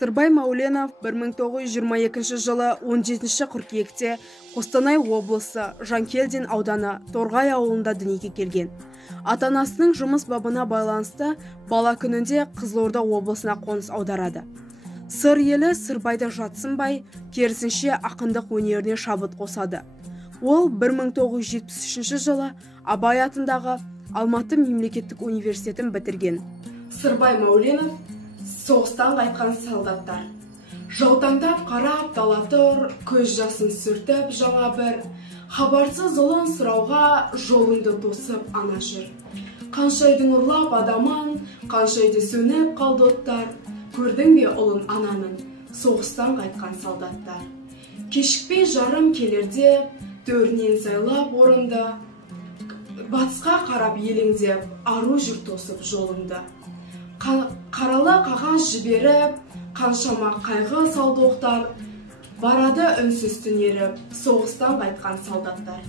Сырбай Мауленов 1922 жылы 17 қыркүйекте Қостанай облысы Жанкелдин ауданы Торғай ауылында дүниеге келген. Ата-анасының жұмыс бабына байланысты бала күнінде Қызылорда облысына қоныс аударады. Сыр елі Сырбайды жатсынбай, керісінше ақындық өнеріне шабыт қосады. Ол 1973 жылы Абай атындағы Алматы мемлекеттік университетін бітірген. Сырбай Мауленов соғыстан қайтқан солдаттар. Жаутаңдап қарап дала тұр, көз жасын сүртіп жаңа бір, хабарсыз ұлын сұрауға жолыңды тосып ана жүр. Қаншайдың ұрлап адаман, қаншайды сөніп қалды оттар, көрдің бе ұлын ананың, соғыстан қайтқан солдаттар. Кешікпей жарым келерде, төрінен сайлап орынды, батысқа қарап елеңдеп, ару жүр тосып жолыңды. Қаралы қағаз жіберіп, қаншама қайғы салды оқтар, барады үнсіз түнеріп, соғыстан қайтқан солдаттар.